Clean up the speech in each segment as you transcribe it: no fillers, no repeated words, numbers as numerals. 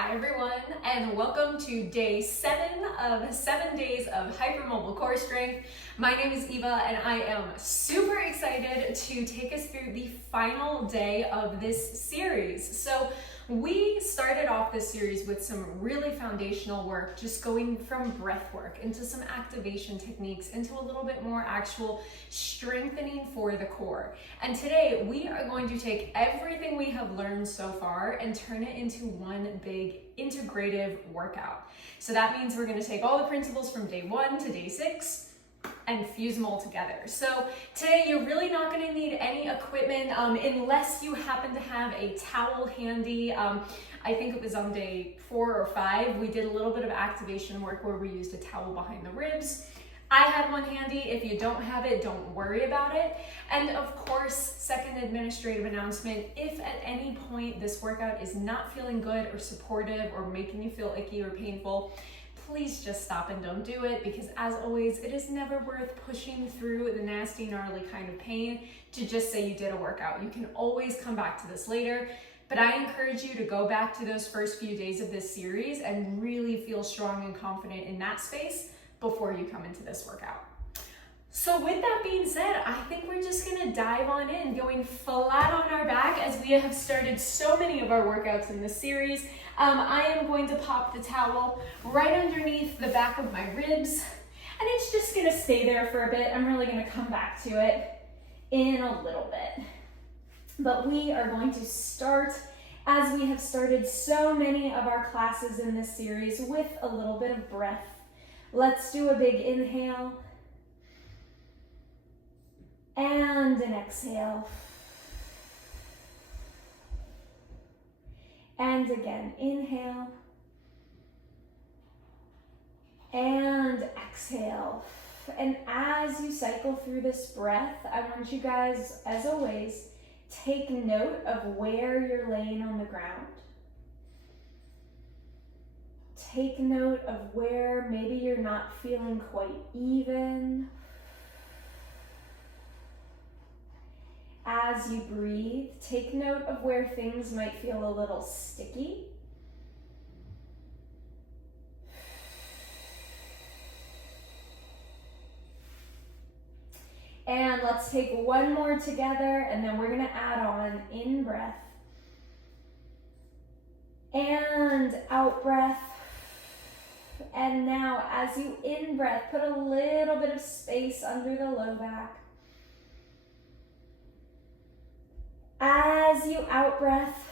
Hi everyone, and welcome to day 7 of 7 days of hypermobile core strength. My name is Eva and I am super excited to take us through the final day of this series. So we started off this series with some really foundational work, just going from breath work into some activation techniques, into a little bit more actual strengthening for the core. And today we are going to take everything we have learned so far and turn it into one big integrative workout. So that means we're going to take all the principles from day 1 to day 6 and fuse them all together. So today you're really not going to need any equipment unless you happen to have a towel handy. I think it was on day 4 or 5, we did a little bit of activation work where we used a towel behind the ribs. I had one handy. If you don't have it, don't worry about it. And of course, second administrative announcement, if at any point this workout is not feeling good or supportive or making you feel icky or painful, please just stop and don't do it, because as always, it is never worth pushing through the nasty, gnarly kind of pain to just say you did a workout. You can always come back to this later, but I encourage you to go back to those first few days of this series and really feel strong and confident in that space before you come into this workout. So with that being said, I think we're just gonna dive on in, going flat on our back as we have started so many of our workouts in this series. I am going to pop the towel right underneath the back of my ribs, and it's just gonna stay there for a bit. I'm really gonna come back to it in a little bit. But we are going to start, as we have started so many of our classes in this series, with a little bit of breath. Let's do a big inhale and an exhale. And again, inhale and exhale. And as you cycle through this breath, I want you guys, as always, take note of where you're laying on the ground. Take note of where maybe you're not feeling quite even. As you breathe, take note of where things might feel a little sticky. And let's take one more together, and then we're going to add on in breath and out breath. And now as you in breath, put a little bit of space under the low back. As you out breath,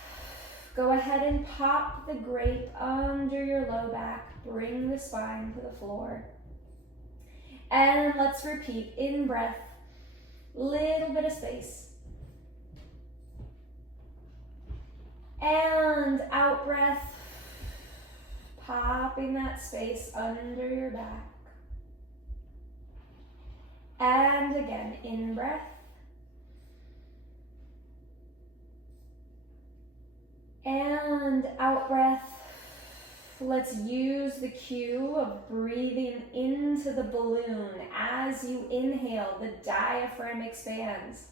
go ahead and pop the grape under your low back. Bring the spine to the floor. And let's repeat in breath, little bit of space. And out breath, popping that space under your back. And again, in breath. And out breath. Let's use the cue of breathing into the balloon. As you inhale, the diaphragm expands.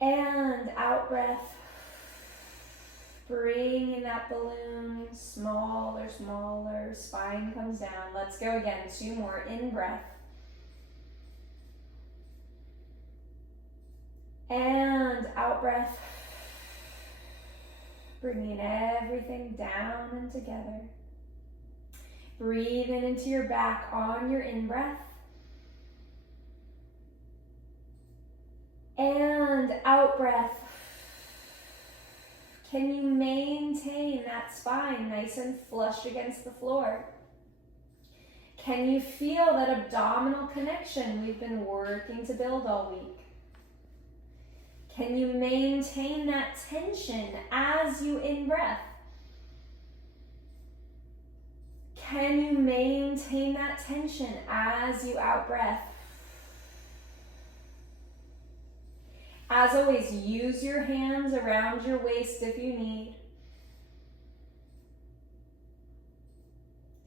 And out breath. Bringing that balloon smaller, smaller, spine comes down. Let's go again, 2 more, in breath. And out breath. Bringing everything down and together. Breathe in into your back on your in breath. And out breath. Can you maintain that spine nice and flush against the floor? Can you feel that abdominal connection we've been working to build all week? Can you maintain that tension as you in breath? Can you maintain that tension as you out breath? As always, use your hands around your waist if you need.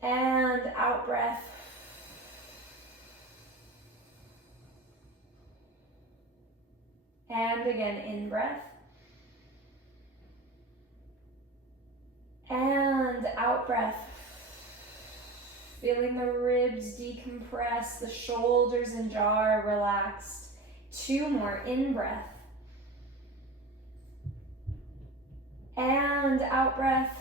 And out breath. And again, in breath. breath. Feeling the ribs decompress, the shoulders and jaw are relaxed. 2 more, in breath. And out breath.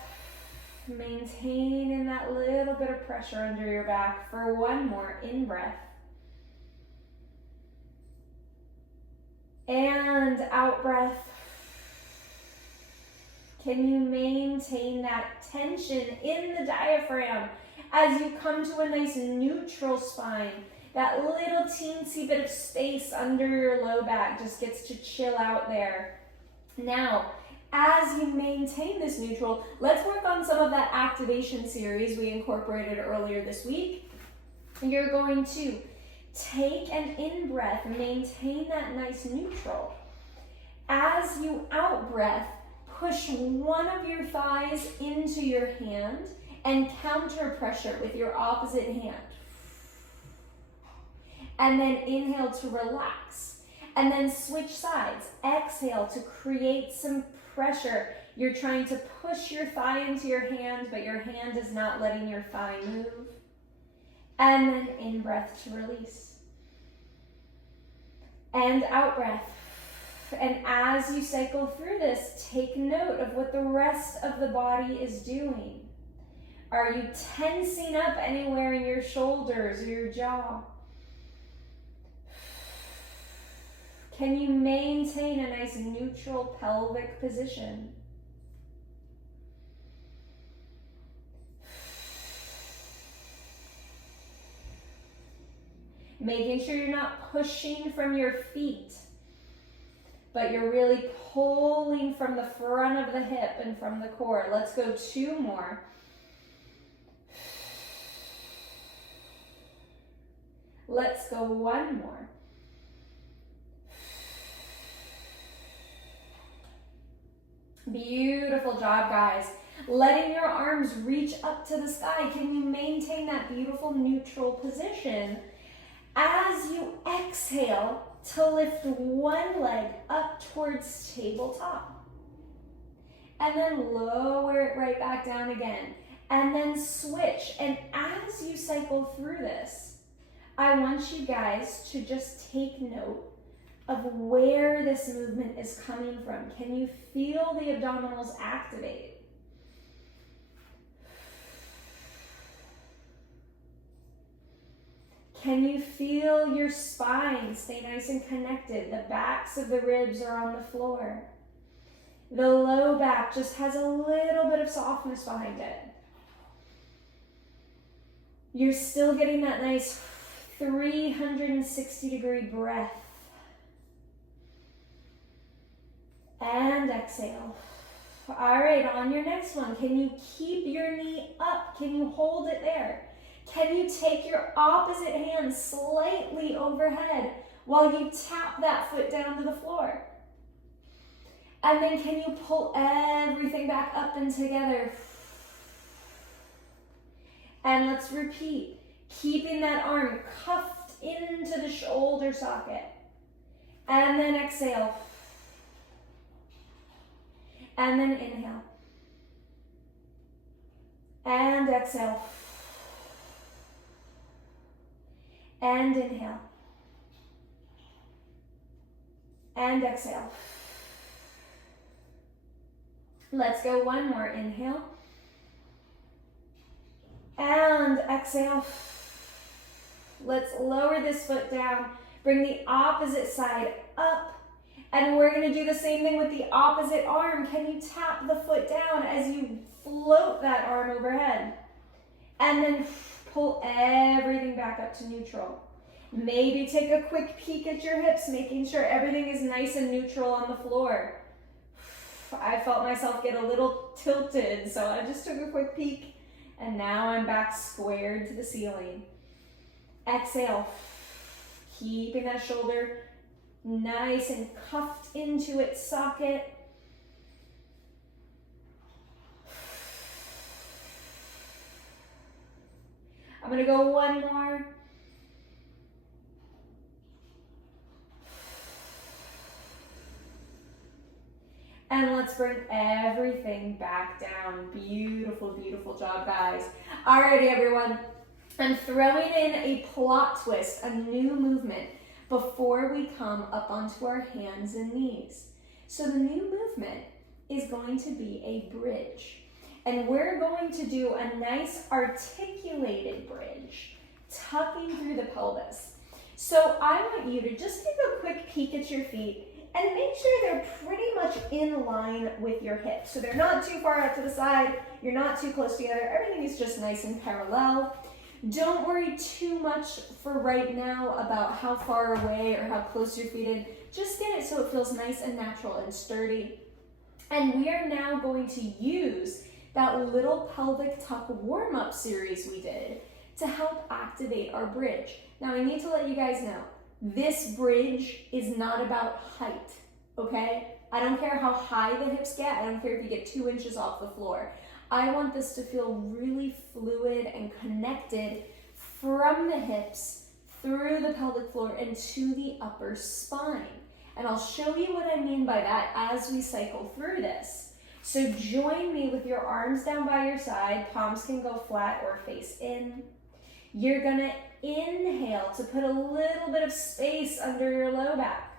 Maintaining that little bit of pressure under your back for 1 more, in breath. And out breath. Can you maintain that tension in the diaphragm as you come to a nice neutral spine? That little teensy bit of space under your low back just gets to chill out there. Now, as you maintain this neutral, let's work on some of that activation series we incorporated earlier this week. You're going to take an in-breath, maintain that nice neutral. As you out-breath, push one of your thighs into your hand and counter pressure with your opposite hand. And then inhale to relax. And then switch sides. Exhale to create some pressure. You're trying to push your thigh into your hand, but your hand is not letting your thigh move. And then in breath to release. And out breath. And as you cycle through this, take note of what the rest of the body is doing. Are you tensing up anywhere in your shoulders or your jaw? Can you maintain a nice neutral pelvic position? Making sure you're not pushing from your feet, but you're really pulling from the front of the hip and from the core. Let's go 2 more. Let's go 1 more. Beautiful job, guys. Letting your arms reach up to the sky. Can you maintain that beautiful neutral position as you exhale to lift one leg up towards tabletop? And then lower it right back down again. And then switch. And as you cycle through this, I want you guys to just take note of where this movement is coming from. Can you feel the abdominals activate? Can you feel your spine stay nice and connected? The backs of the ribs are on the floor. The low back just has a little bit of softness behind it. You're still getting that nice 360-degree breath. And exhale. All right, on your next one, can you keep your knee up? Can you hold it there? Can you take your opposite hand slightly overhead while you tap that foot down to the floor? And then can you pull everything back up and together? And let's repeat. Keeping that arm cuffed into the shoulder socket. And then exhale. And then inhale. And exhale. And inhale. And exhale. Let's go 1 more. Inhale. And exhale. Let's lower this foot down. Bring the opposite side up. And we're going to do the same thing with the opposite arm. Can you tap the foot down as you float that arm overhead? And then pull everything back up to neutral. Maybe take a quick peek at your hips, making sure everything is nice and neutral on the floor. I felt myself get a little tilted, so I just took a quick peek. And now I'm back squared to the ceiling. Exhale. Keeping that shoulder nice and cuffed into its socket. I'm going to go 1 more. And let's bring everything back down. Beautiful, beautiful job, guys. Alrighty, everyone. I'm throwing in a plot twist, a new movement, before we come up onto our hands and knees. So the new movement is going to be a bridge. And we're going to do a nice articulated bridge, tucking through the pelvis. So I want you to just take a quick peek at your feet and make sure they're pretty much in line with your hips. So they're not too far out to the side, you're not too close together, everything is just nice and parallel. Don't worry too much for right now about how far away or how close your feet in. Just get it so it feels nice and natural and sturdy. And we are now going to use that little pelvic tuck warm-up series we did to help activate our bridge. Now I need to let you guys know, this bridge is not about height, okay? I don't care how high the hips get, I don't care if you get 2 inches off the floor. I want this to feel really fluid and connected from the hips through the pelvic floor and to the upper spine. And I'll show you what I mean by that as we cycle through this. So join me with your arms down by your side, palms can go flat or face in. You're gonna inhale to put a little bit of space under your low back.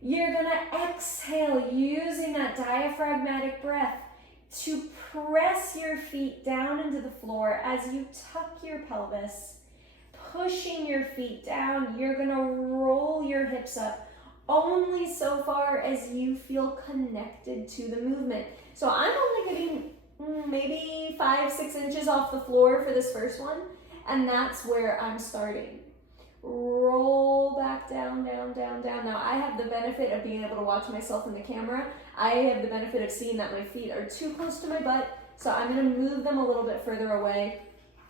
You're gonna exhale using that diaphragmatic breath to press your feet down into the floor as you tuck your pelvis, pushing your feet down. You're gonna roll your hips up only so far as you feel connected to the movement. So I'm only getting maybe 5-6 inches off the floor for this first one, and that's where I'm starting. Roll back down, down, down, down. Now I have the benefit of being able to watch myself in the camera. I have the benefit of seeing that my feet are too close to my butt, so I'm gonna move them a little bit further away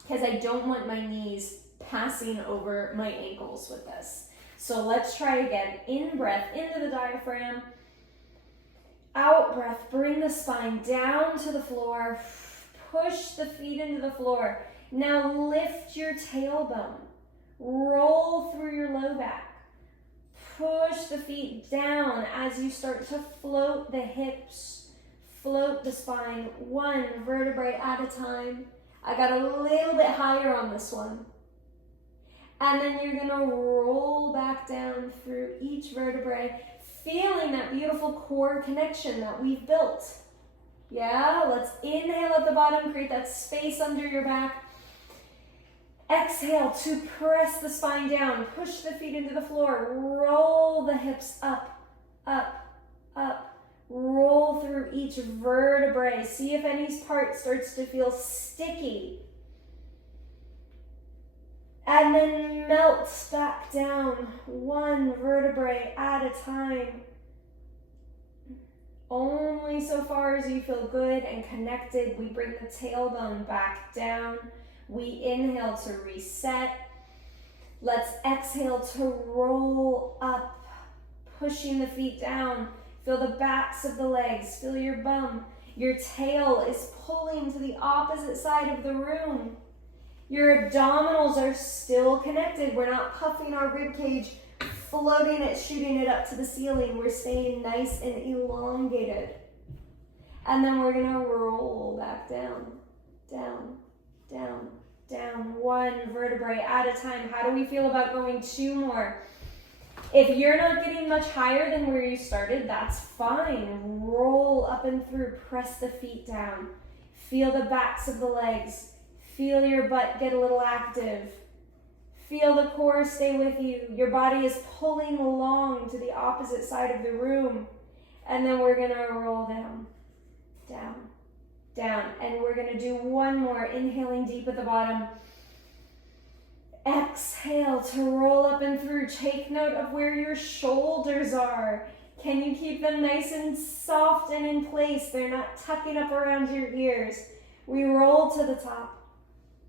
because I don't want my knees passing over my ankles with this. So let's try again. In breath, into the diaphragm. Out breath, bring the spine down to the floor. Push the feet into the floor. Now lift your tailbone. Roll through your low back. Push the feet down as you start to float the hips, float the spine, one vertebrae at a time. I got a little bit higher on this one. And then you're gonna roll back down through each vertebrae, feeling that beautiful core connection that we've built. Yeah, let's inhale at the bottom, create that space under your back. Exhale to press the spine down, push the feet into the floor, roll the hips up, up, up. Roll through each vertebrae. See if any part starts to feel sticky. And then melt back down, one vertebrae at a time. Only so far as you feel good and connected. We bring the tailbone back down. We inhale to reset. Let's exhale to roll up, pushing the feet down. Feel the backs of the legs, feel your bum. Your tail is pulling to the opposite side of the room. Your abdominals are still connected. We're not puffing our rib cage, floating it, shooting it up to the ceiling. We're staying nice and elongated. And then we're gonna roll back down, down, down, down, one vertebrae at a time. How do we feel about going 2 more? If you're not getting much higher than where you started, that's fine. Roll up and through, press the feet down. Feel the backs of the legs. Feel your butt get a little active. Feel the core stay with you. Your body is pulling along to the opposite side of the room. And then we're gonna roll down, down, down. And we're gonna do one more, inhaling deep at the bottom. Exhale to roll up and through. Take note of where your shoulders are. Can you keep them nice and soft and in place? They're not tucking up around your ears. We roll to the top.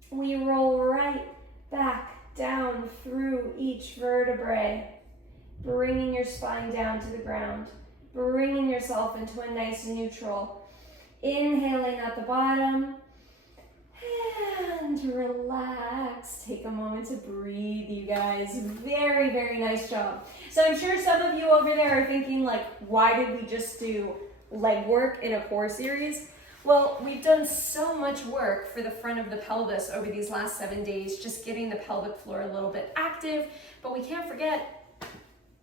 We roll right back down through each vertebrae, bringing your spine down to the ground, bringing yourself into a nice neutral. Inhaling at the bottom. And relax. Take a moment to breathe, you guys. Very, very nice job. So I'm sure some of you over there are thinking, like, why did we just do leg work in a core series? Well, we've done so much work for the front of the pelvis over these last 7 days, just getting the pelvic floor a little bit active, but we can't forget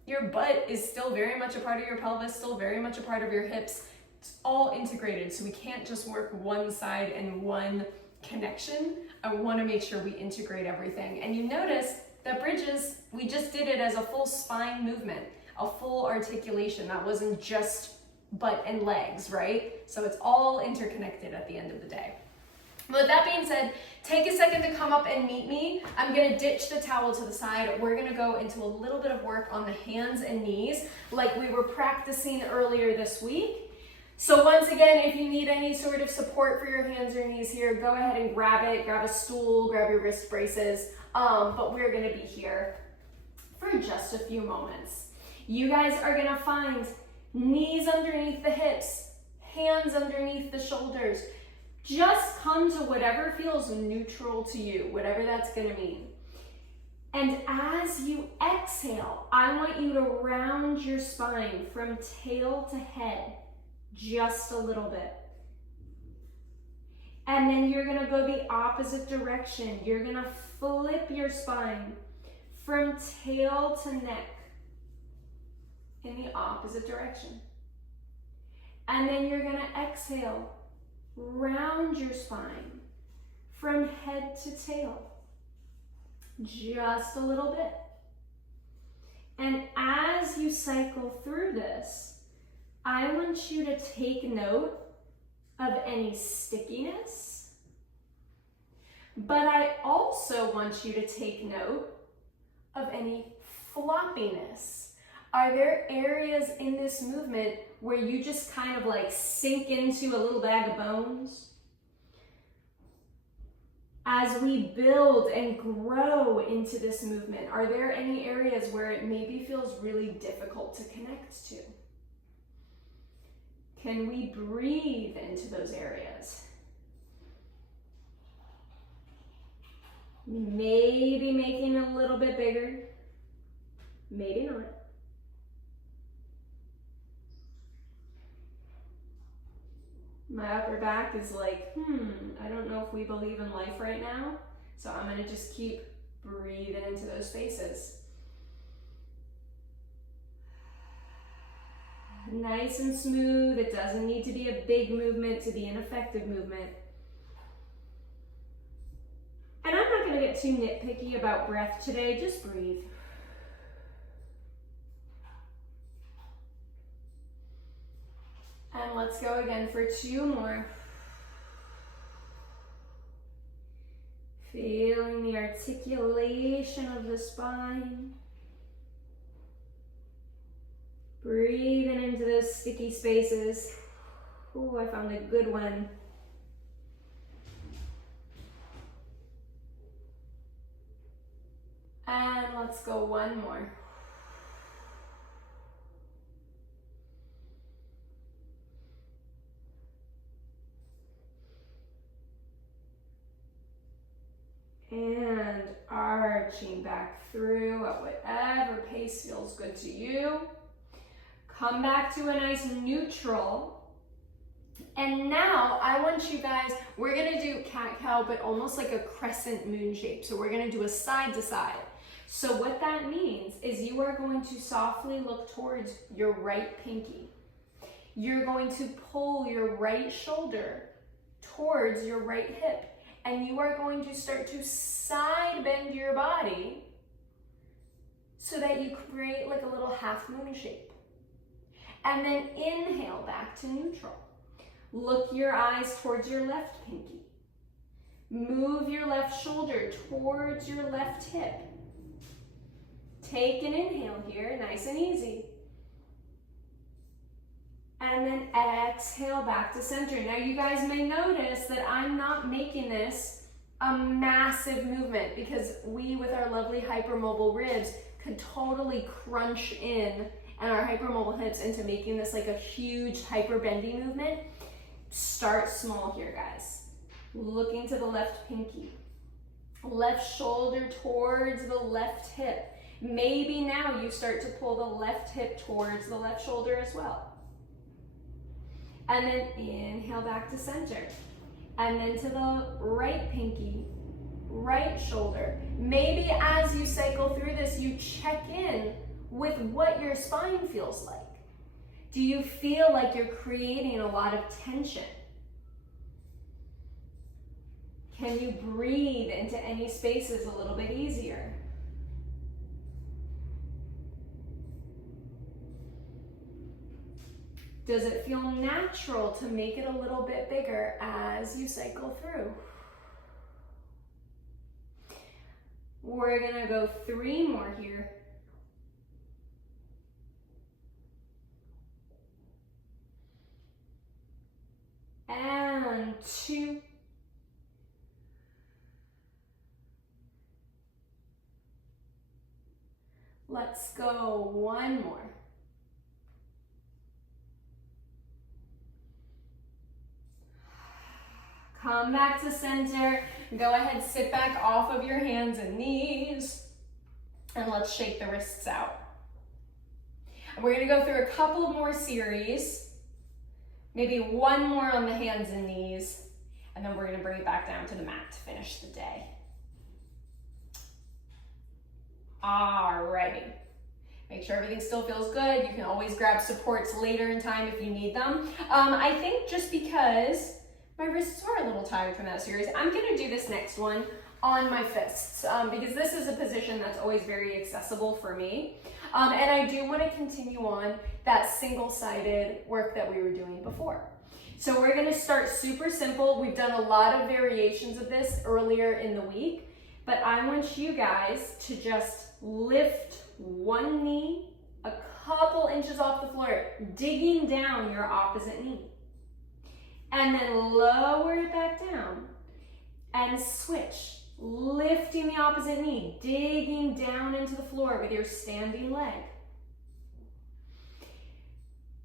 your butt is still very much a part of your pelvis, still very much a part of your hips. It's all integrated, so we can't just work one side and one connection. I want to make sure we integrate everything. And you notice that bridges, we just did it as a full spine movement, a full articulation. That wasn't just butt and legs, right? So it's all interconnected at the end of the day. But with that being said, take a second to come up and meet me. I'm gonna ditch the towel to the side. We're gonna go into a little bit of work on the hands and knees like we were practicing earlier this week. So once again, if you need any sort of support for your hands or knees here, go ahead and grab it, grab a stool, grab your wrist braces. But we're gonna be here for just a few moments. You guys are gonna find knees underneath the hips, hands underneath the shoulders. Just come to whatever feels neutral to you, whatever that's gonna mean. And as you exhale, I want you to round your spine from tail to head just a little bit. And then you're gonna go the opposite direction. You're gonna flip your spine from tail to neck in the opposite direction. And then you're gonna exhale, round your spine from head to tail, just a little bit. And as you cycle through this, I want you to take note of any stickiness, but I also want you to take note of any floppiness. Are there areas in this movement where you just kind of like sink into a little bag of bones? As we build and grow into this movement, are there any areas where it maybe feels really difficult to connect to? Can we breathe into those areas? Maybe making it a little bit bigger, maybe not. My upper back is like, I don't know if we believe in life right now, so I'm gonna just keep breathing into those spaces. Nice and smooth. It doesn't need to be a big movement to be an effective movement. And I'm not gonna get too nitpicky about breath today, just breathe. And let's go again for 2 more. Feeling the articulation of the spine. Breathing into those sticky spaces. Ooh, I found a good one. And let's go 1 more. And arching back through at whatever pace feels good to you. Come back to a nice neutral. And now I want you guys, we're gonna do cat-cow, but almost like a crescent moon shape. So we're gonna do a side to side. So what that means is you are going to softly look towards your right pinky. You're going to pull your right shoulder towards your right hip. And you are going to start to side bend your body so that you create like a little half moon shape. And then inhale back to neutral. Look your eyes towards your left pinky. Move your left shoulder towards your left hip. Take an inhale here, nice and easy. And then exhale back to center. Now you guys may notice that I'm not making this a massive movement because we, with our lovely hypermobile ribs, could totally crunch in and our hypermobile hips into making this like a huge hyper bendy movement. Start small here, guys. Looking to the left pinky. Left shoulder towards the left hip. Maybe now you start to pull the left hip towards the left shoulder as well. And then inhale back to center. And then to the right pinky, right shoulder. Maybe as you cycle through this, you check in with what your spine feels like. Do you feel like you're creating a lot of tension? Can you breathe into any spaces a little bit easier? Does it feel natural to make it a little bit bigger as you cycle through? We're gonna go 3 more here. And 2. Let's go 1 more. Come back to center. Go ahead, sit back off of your hands and knees. And let's shake the wrists out. And we're gonna go through a couple of more series. Maybe 1 more on the hands and knees. And then we're gonna bring it back down to the mat to finish the day. Alrighty. Make sure everything still feels good. You can always grab supports later in time if you need them. I think just because my wrists are a little tired from that series, I'm gonna do this next one on my fists because this is a position that's always very accessible for me. And I do wanna continue on that single-sided work that we were doing before. So we're gonna start super simple. We've done a lot of variations of this earlier in the week, but I want you guys to just lift one knee a couple inches off the floor, digging down your opposite knee. And then lower it back down and switch, lifting the opposite knee, digging down into the floor with your standing leg.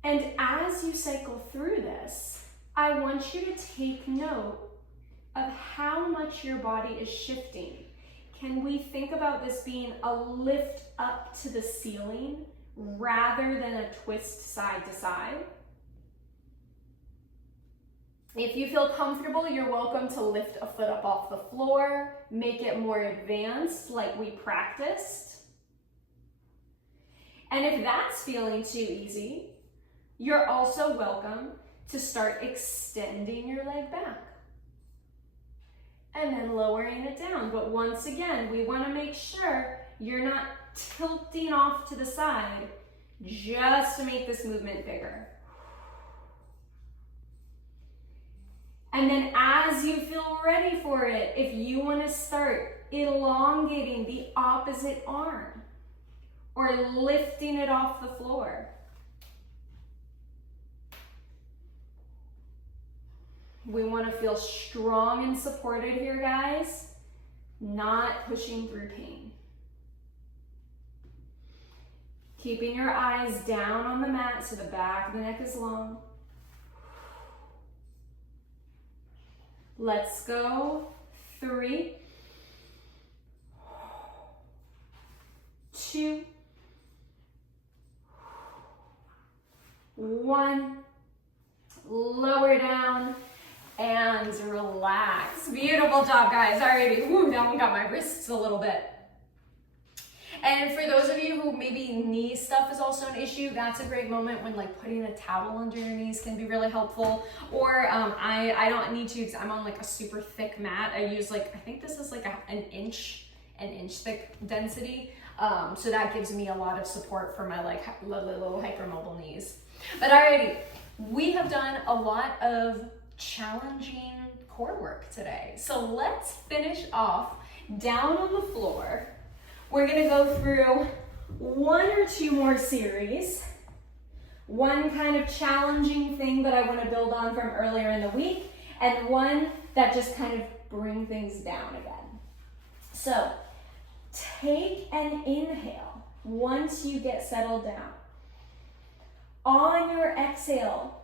And as you cycle through this, I want you to take note of how much your body is shifting. Can we think about this being a lift up to the ceiling rather than a twist side to side? If you feel comfortable, you're welcome to lift a foot up off the floor, make it more advanced like we practiced. And if that's feeling too easy, you're also welcome to start extending your leg back and then lowering it down. But once again, we want to make sure you're not tilting off to the side just to make this movement bigger. And then as you feel ready for it, if you want to start elongating the opposite arm or lifting it off the floor, we want to feel strong and supported here, guys, not pushing through pain. Keeping your eyes down on the mat so the back of the neck is long. Let's go. 3, 2, 1. Lower down and relax. Beautiful job, guys. Alrighty. Woo, that one got my wrists a little bit. And for those of you who maybe knee stuff is also an issue, that's a great moment when like putting a towel under your knees can be really helpful. Or I don't need to because I'm on like a super thick mat. I use like, I think this is like an inch thick density. So that gives me a lot of support for my like little hypermobile knees. But alrighty, we have done a lot of challenging core work today. So let's finish off down on the floor. We're gonna go through 1 or 2 more series. One kind of challenging thing that I wanna build on from earlier in the week, and one that just kind of bring things down again. So take an inhale once you get settled down. On your exhale,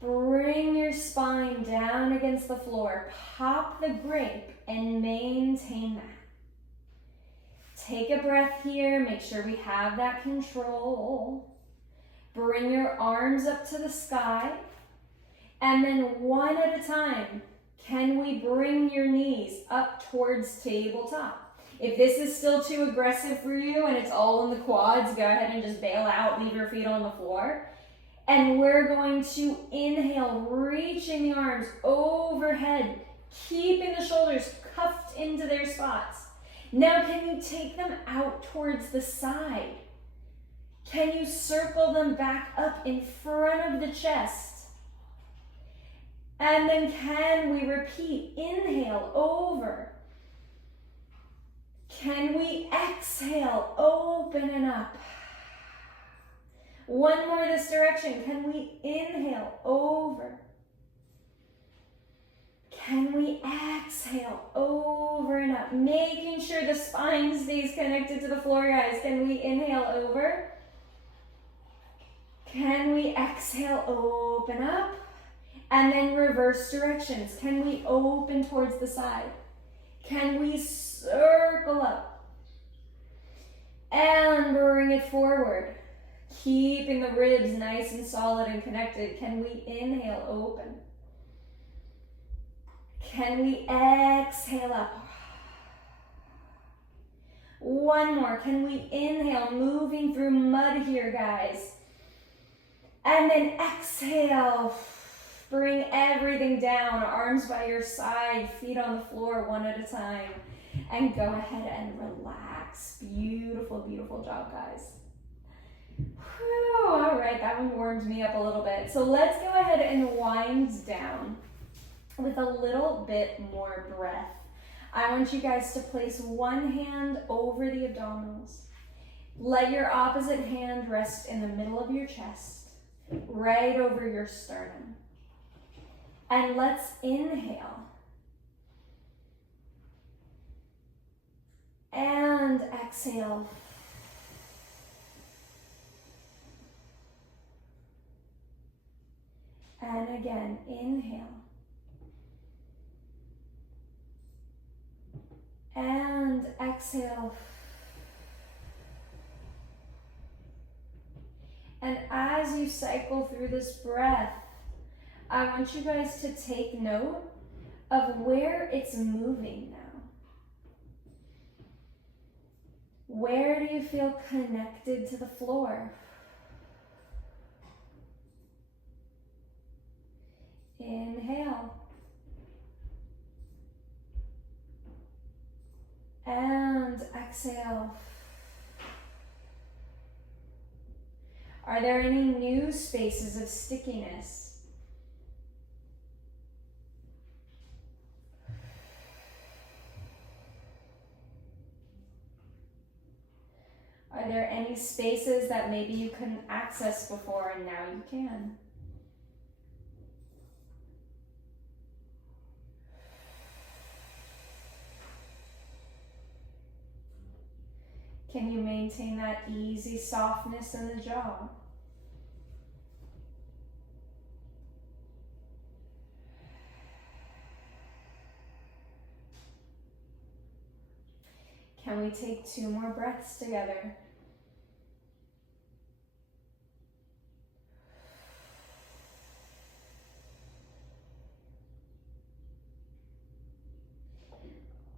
bring your spine down against the floor, pop the grape, and maintain that. Take a breath here, make sure we have that control. Bring your arms up to the sky. And then one at a time, can we bring your knees up towards tabletop? If this is still too aggressive for you and it's all in the quads, go ahead and just bail out, leave your feet on the floor. And we're going to inhale, reaching the arms overhead, keeping the shoulders cuffed into their spots. Now can you take them out towards the side? Can you circle them back up in front of the chest? And then can we repeat? Inhale, over. Can we exhale, open and up? One more this direction. Can we inhale, over? Can we exhale, over and up? Making sure the spine stays connected to the floor, guys. Can we inhale, over? Can we exhale, open up? And then reverse directions. Can we open towards the side? Can we circle up? And bring it forward. Keeping the ribs nice and solid and connected. Can we inhale, open? Can we exhale up? One more. Can we inhale, moving through mud here, guys? And then exhale. Bring everything down, arms by your side, feet on the floor, one at a time. And go ahead and relax. Beautiful, beautiful job, guys. Whew, all right, that one warmed me up a little bit. So let's go ahead and wind down with a little bit more breath. I want you guys to place one hand over the abdominals. Let your opposite hand rest in the middle of your chest, right over your sternum. And let's inhale. And exhale. And again, inhale. And exhale. And as you cycle through this breath, I want you guys to take note of where it's moving now. Where do you feel connected to the floor? Inhale. And exhale. Are there any new spaces of stickiness? Are there any spaces that maybe you couldn't access before and now you can? Can you maintain that easy softness in the jaw? Can we take 2 more breaths together?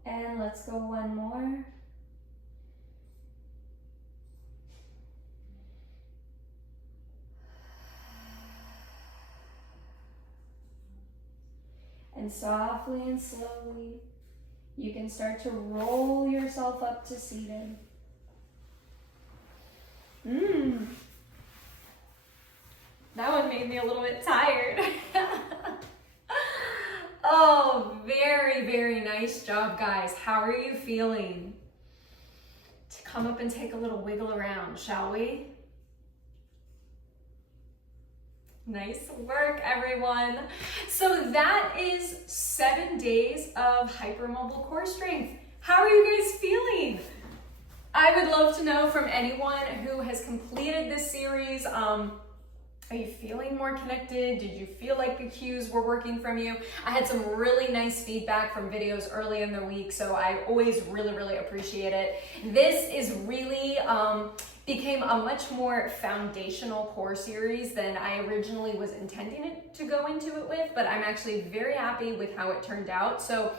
And let's go one more. And softly and slowly, you can start to roll yourself up to seated. That one made me a little bit tired. Oh, very, very nice job, guys. How are you feeling? To come up and take a little wiggle around, shall we? Nice work, everyone. So that is 7 days of hypermobile core strength. How are you guys feeling? I would love to know from anyone who has completed this series. Are you feeling more connected? Did you feel like the cues were working from you? I had some really nice feedback from videos early in the week, so I always really appreciate it. This is really became a much more foundational core series than I originally was intending it to go into it with, but I'm actually very happy with how it turned out. So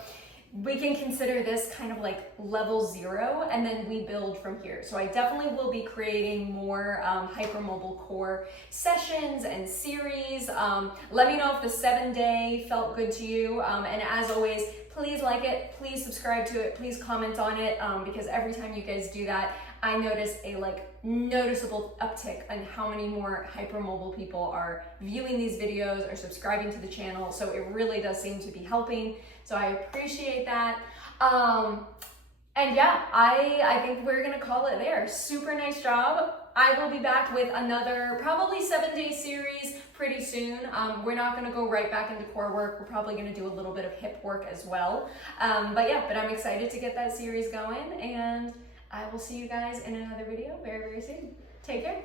we can consider this kind of like level 0, and then we build from here. So I definitely will be creating more hypermobile core sessions and series. Let me know if the 7-day felt good to you. And as always, please like it, please subscribe to it, please comment on it, because every time you guys do that, I notice a noticeable uptick on how many more hypermobile people are viewing these videos or subscribing to the channel. So it really does seem to be helping. So I appreciate that. And yeah, I think we're gonna call it there. Super nice job. I will be back with another probably 7-day series pretty soon. We're not gonna go right back into core work. We're probably gonna do a little bit of hip work as well. But I'm excited to get that series going, and I will see you guys in another video very soon. Take care.